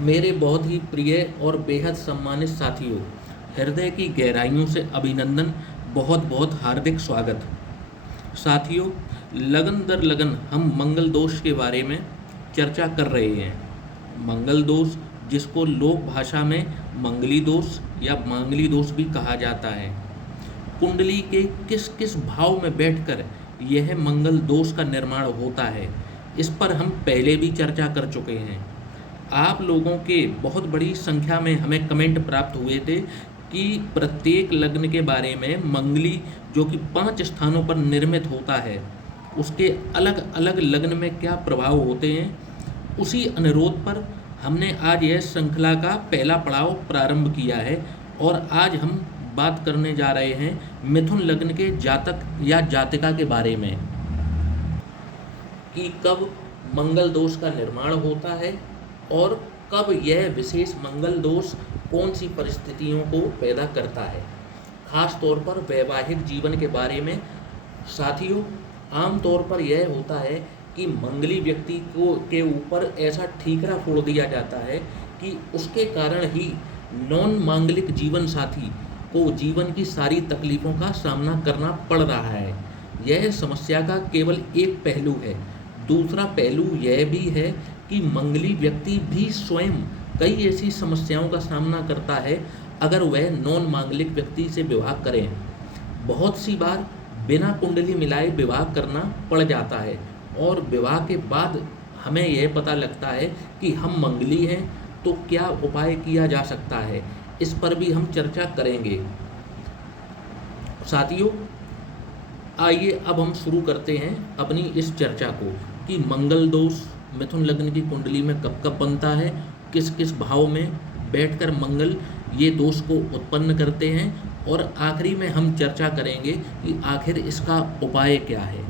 मेरे बहुत ही प्रिय और बेहद सम्मानित साथियों, हृदय की गहराइयों से अभिनंदन, बहुत बहुत हार्दिक स्वागत। साथियों, लगन दर लगन हम मंगल दोष के बारे में चर्चा कर रहे हैं। मंगल दोष, जिसको लोक भाषा में मंगली दोष या मांगली दोष भी कहा जाता है, कुंडली के किस किस भाव में बैठकर यह मंगल दोष का निर्माण होता है, इस पर हम पहले भी चर्चा कर चुके हैं। आप लोगों के बहुत बड़ी संख्या में हमें कमेंट प्राप्त हुए थे कि प्रत्येक लग्न के बारे में मंगली, जो कि 5 स्थानों पर निर्मित होता है, उसके अलग अलग लग्न में क्या प्रभाव होते हैं। उसी अनुरोध पर हमने आज यह श्रृंखला का पहला पड़ाव प्रारंभ किया है और आज हम बात करने जा रहे हैं मिथुन लग्न के जातक या जातिका के बारे में कि कब मंगल दोष का निर्माण होता है और कब यह विशेष मंगल दोष कौन सी परिस्थितियों को पैदा करता है। खास तौर पर वैवाहिक जीवन के बारे में साथियों, आम तौर पर यह होता है कि मंगली व्यक्ति को के ऊपर ऐसा ठीकरा फोड़ दिया जाता है कि उसके कारण ही नॉन मांगलिक जीवन साथी को जीवन की सारी तकलीफ़ों का सामना करना पड़ रहा है। यह समस्या का केवल एक पहलू है। दूसरा पहलू यह भी है कि मंगली व्यक्ति भी स्वयं कई ऐसी समस्याओं का सामना करता है अगर वह नॉन मांगलिक व्यक्ति से विवाह करें। बहुत सी बार बिना कुंडली मिलाए विवाह करना पड़ जाता है और विवाह के बाद हमें यह पता लगता है कि हम मंगली हैं, तो क्या उपाय किया जा सकता है, इस पर भी हम चर्चा करेंगे। साथियों, आइए अब हम शुरू करते हैं अपनी इस चर्चा को कि मंगल दोष मिथुन लग्न की कुंडली में कब कब बनता है, किस किस भाव में बैठकर मंगल ये दोष को उत्पन्न करते हैं, और आखिरी में हम चर्चा करेंगे कि आखिर इसका उपाय क्या है।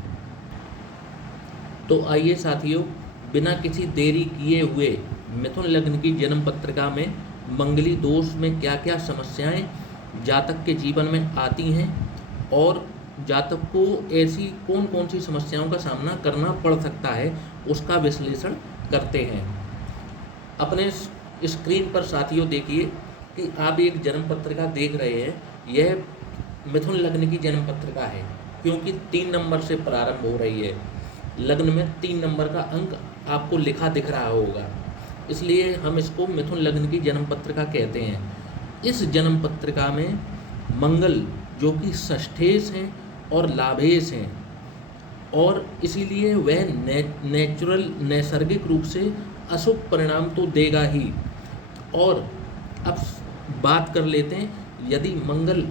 तो आइए साथियों, बिना किसी देरी किए हुए मिथुन लग्न की जन्म पत्रिका में मंगली दोष में क्या क्या समस्याएं जातक के जीवन में आती हैं और जातक को ऐसी कौन कौन सी समस्याओं का सामना करना पड़ सकता है, उसका विश्लेषण करते हैं। अपने स्क्रीन पर साथियों देखिए कि आप एक जन्म पत्रिका देख रहे हैं। यह मिथुन लग्न की जन्म पत्रिका है, क्योंकि 3 नंबर से प्रारंभ हो रही है। लग्न में 3 नंबर का अंक आपको लिखा दिख रहा होगा, इसलिए हम इसको मिथुन लग्न की जन्म पत्रिका कहते हैं। इस जन्म पत्रिका में मंगल, जो कि षष्ठेश हैं और लाभेश हैं, और इसीलिए वह नैसर्गिक रूप से अशुभ परिणाम तो देगा ही। और अब बात कर लेते हैं, यदि मंगल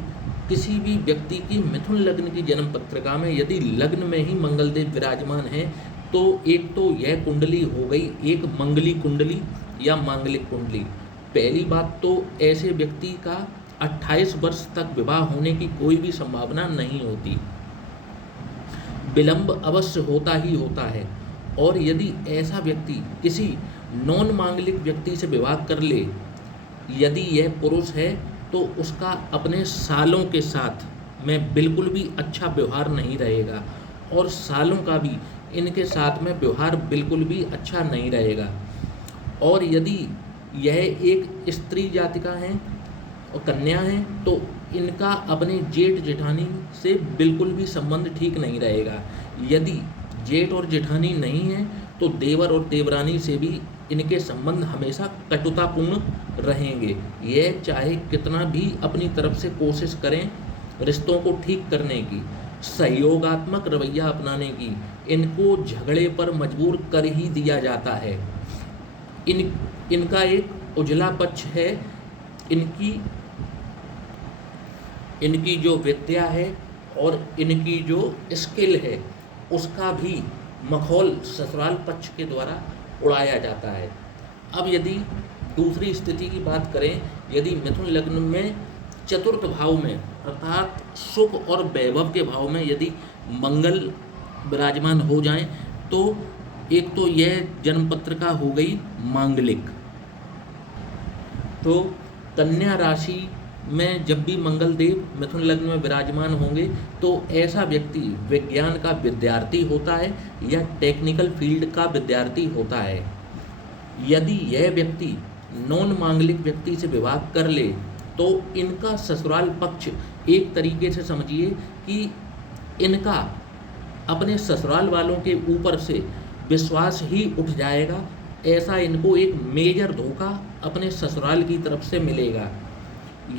किसी भी व्यक्ति की मिथुन लग्न की जन्म पत्रिका में यदि लग्न में ही मंगल देव विराजमान है, तो एक तो यह कुंडली हो गई एक मंगली कुंडली या मांगलिक कुंडली। पहली बात तो ऐसे व्यक्ति का 28 वर्ष तक विवाह होने की कोई भी संभावना नहीं होती, विलंब अवश्य होता ही होता है। और यदि ऐसा व्यक्ति किसी नॉन मांगलिक व्यक्ति से विवाह कर ले, यदि यह पुरुष है, तो उसका अपने सालों के साथ में बिल्कुल भी अच्छा व्यवहार नहीं रहेगा, और सालों का भी इनके साथ में व्यवहार बिल्कुल भी अच्छा नहीं रहेगा। और यदि यह एक स्त्री जातिका है और कन्या है, तो इनका अपने जेठ जेठानी से बिल्कुल भी संबंध ठीक नहीं रहेगा। यदि जेठ और जेठानी नहीं है, तो देवर और देवरानी से भी इनके संबंध हमेशा कटुतापूर्ण रहेंगे। यह चाहे कितना भी अपनी तरफ से कोशिश करें रिश्तों को ठीक करने की, सहयोगात्मक रवैया अपनाने की, इनको झगड़े पर मजबूर कर ही दिया जाता है। इनका एक उजला पक्ष है, इनकी जो विद्या है और इनकी जो स्किल है, उसका भी मखौल ससुराल पक्ष के द्वारा उड़ाया जाता है। अब यदि दूसरी स्थिति की बात करें, यदि मिथुन लग्न में चतुर्थ भाव में अर्थात सुख और वैभव के भाव में यदि मंगल विराजमान हो जाएं, तो एक तो यह जन्म पत्रिका हो गई मांगलिक। तो कन्या राशि में जब भी मंगल देव मिथुन लग्न में विराजमान होंगे, तो ऐसा व्यक्ति विज्ञान का विद्यार्थी होता है या टेक्निकल फील्ड का विद्यार्थी होता है। यदि यह व्यक्ति नॉन मांगलिक व्यक्ति से विवाह कर ले तो इनका ससुराल पक्ष एक तरीके से समझिए कि इनका अपने ससुराल वालों के ऊपर से विश्वास ही उठ जाएगा। ऐसा इनको एक मेजर धोखा अपने ससुराल की तरफ से मिलेगा।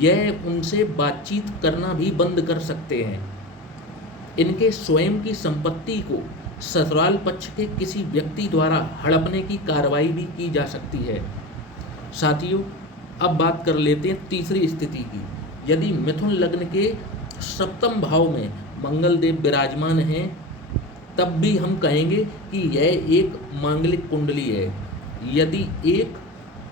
यह उनसे बातचीत करना भी बंद कर सकते हैं। इनके स्वयं की संपत्ति को ससुराल पक्ष के किसी व्यक्ति द्वारा हड़पने की कार्रवाई भी की जा सकती है। साथियों, अब बात कर लेते हैं तीसरी स्थिति की। यदि मिथुन लग्न के सप्तम भाव में मंगल देव विराजमान हैं, तब भी हम कहेंगे कि यह एक मांगलिक कुंडली है। यदि एक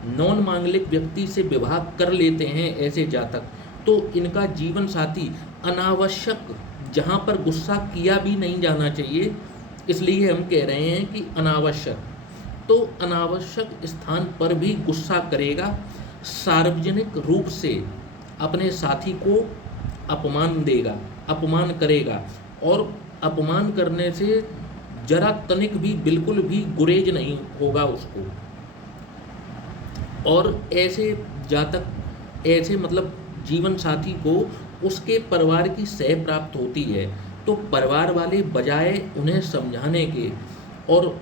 नॉन मांगलिक व्यक्ति से विवाह कर लेते हैं ऐसे जातक, तो इनका जीवन साथी अनावश्यक, जहाँ पर गुस्सा किया भी नहीं जाना चाहिए, इसलिए हम कह रहे हैं कि अनावश्यक, तो अनावश्यक स्थान पर भी गुस्सा करेगा, सार्वजनिक रूप से अपने साथी को अपमान देगा, अपमान करेगा, और अपमान करने से जरा तनिक भी बिल्कुल भी गुरेज नहीं होगा उसको। और ऐसे जातक, ऐसे मतलब जीवन साथी को उसके परिवार की सह प्राप्त होती है, तो परिवार वाले बजाय उन्हें समझाने के और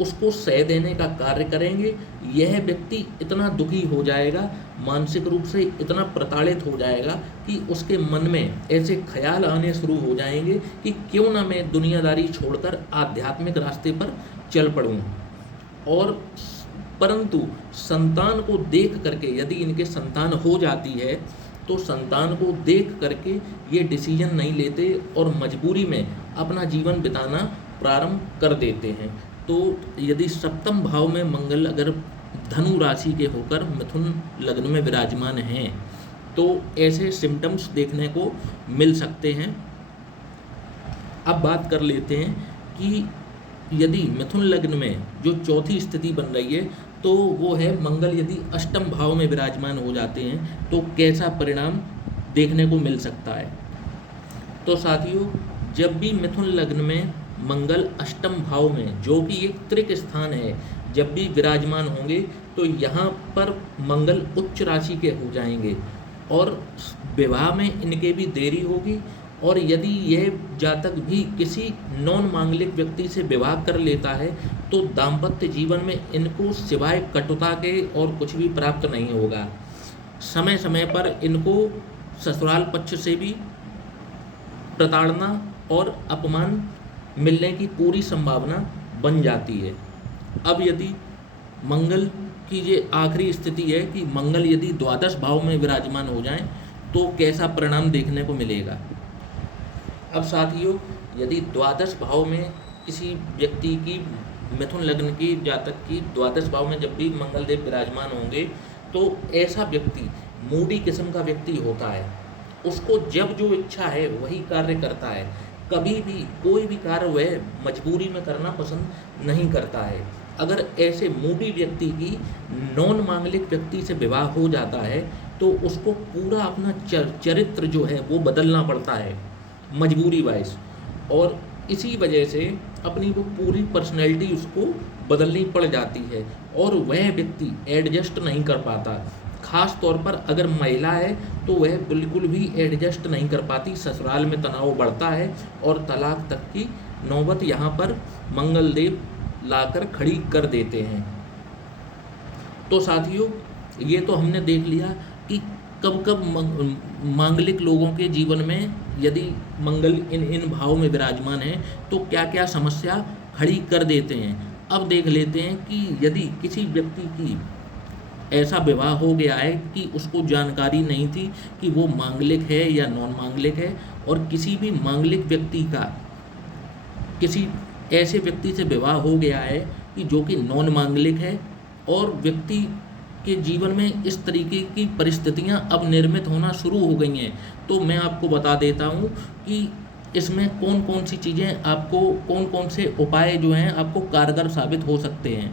उसको सह देने का कार्य करेंगे, यह व्यक्ति इतना दुखी हो जाएगा, मानसिक रूप से इतना प्रताड़ित हो जाएगा कि उसके मन में ऐसे ख्याल आने शुरू हो जाएंगे कि क्यों ना मैं दुनियादारी छोड़कर आध्यात्मिक रास्ते पर चल पड़ूं। और परंतु संतान को देख करके, यदि इनके संतान हो जाती है, तो संतान को देख करके ये डिसीजन नहीं लेते और मजबूरी में अपना जीवन बिताना प्रारंभ कर देते हैं। तो यदि सप्तम भाव में मंगल अगर धनु राशि के होकर मिथुन लग्न में विराजमान हैं, तो ऐसे सिम्टम्स देखने को मिल सकते हैं। अब बात कर लेते हैं कि यदि मिथुन लग्न में जो चौथी स्थिति बन रही है, तो वो है मंगल यदि अष्टम भाव में विराजमान हो जाते हैं, तो कैसा परिणाम देखने को मिल सकता है। तो साथियों, जब भी मिथुन लग्न में मंगल अष्टम भाव में, जो कि एक त्रिक स्थान है, जब भी विराजमान होंगे, तो यहाँ पर मंगल उच्च राशि के हो जाएंगे और विवाह में इनके भी देरी होगी। और यदि यह जातक भी किसी नॉन मांगलिक व्यक्ति से विवाह कर लेता है, तो दाम्पत्य जीवन में इनको सिवाय कटुता के और कुछ भी प्राप्त नहीं होगा। समय समय पर इनको ससुराल पक्ष से भी प्रताड़ना और अपमान मिलने की पूरी संभावना बन जाती है। अब यदि मंगल की ये आखिरी स्थिति है कि मंगल यदि द्वादश भाव में विराजमान हो जाएं, तो कैसा परिणाम देखने को मिलेगा। अब साथियों, यदि द्वादश भाव में किसी व्यक्ति की, मिथुन लग्न की जातक की द्वादश भाव में जब भी मंगल देव विराजमान होंगे, तो ऐसा व्यक्ति मूडी किस्म का व्यक्ति होता है। उसको जब जो इच्छा है वही कार्य करता है। कभी भी कोई भी कार्य वह मजबूरी में करना पसंद नहीं करता है। अगर ऐसे मूडी व्यक्ति की नॉन मांगलिक व्यक्ति से विवाह हो जाता है, तो उसको पूरा अपना चरित्र जो है वो बदलना पड़ता है मजबूरी वाइज, और इसी वजह से अपनी वो पूरी पर्सनैलिटी उसको बदलनी पड़ जाती है और वह व्यक्ति एडजस्ट नहीं कर पाता। खास तौर पर अगर महिला है तो वह बिल्कुल भी एडजस्ट नहीं कर पाती, ससुराल में तनाव बढ़ता है और तलाक तक की नौबत यहाँ पर मंगल देव लाकर खड़ी कर देते हैं। तो साथियों, ये तो हमने देख लिया कि कब कब मांगलिक लोगों के जीवन में यदि मंगल इन भाव में विराजमान है तो क्या क्या समस्या खड़ी कर देते हैं। अब देख लेते हैं कि यदि किसी व्यक्ति की ऐसा विवाह हो गया है कि उसको जानकारी नहीं थी कि वो मांगलिक है या नॉन मांगलिक है, और किसी भी मांगलिक व्यक्ति का किसी ऐसे व्यक्ति से विवाह हो गया है कि जो कि नॉन मांगलिक है, और व्यक्ति के जीवन में इस तरीके की परिस्थितियां अब निर्मित होना शुरू हो गई हैं, तो मैं आपको बता देता हूं कि इसमें कौन कौन सी चीज़ें आपको, कौन कौन से उपाय जो हैं आपको कारगर साबित हो सकते हैं।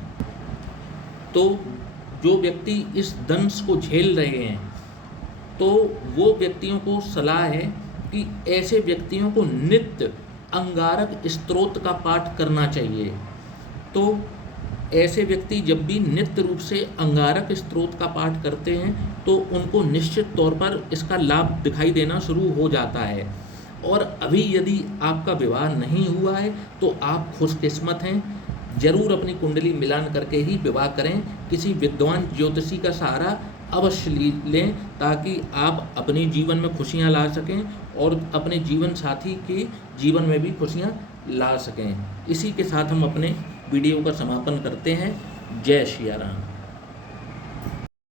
तो जो व्यक्ति इस दंश को झेल रहे हैं, तो वो व्यक्तियों को सलाह है कि ऐसे व्यक्तियों को नित्य अंगारक स्तोत्र का पाठ करना चाहिए। तो ऐसे व्यक्ति जब भी नित्य रूप से अंगारक स्तोत्र का पाठ करते हैं तो उनको निश्चित तौर पर इसका लाभ दिखाई देना शुरू हो जाता है। और अभी यदि आपका विवाह नहीं हुआ है तो आप खुशकिस्मत हैं, जरूर अपनी कुंडली मिलान करके ही विवाह करें। किसी विद्वान ज्योतिषी का सहारा अवश्य लें ताकि आप अपने जीवन में खुशियां ला सकें और अपने जीवन साथी के जीवन में भी खुशियां ला सकें। इसी के साथ हम अपने वीडियो का समापन करते हैं। जय श्री राम।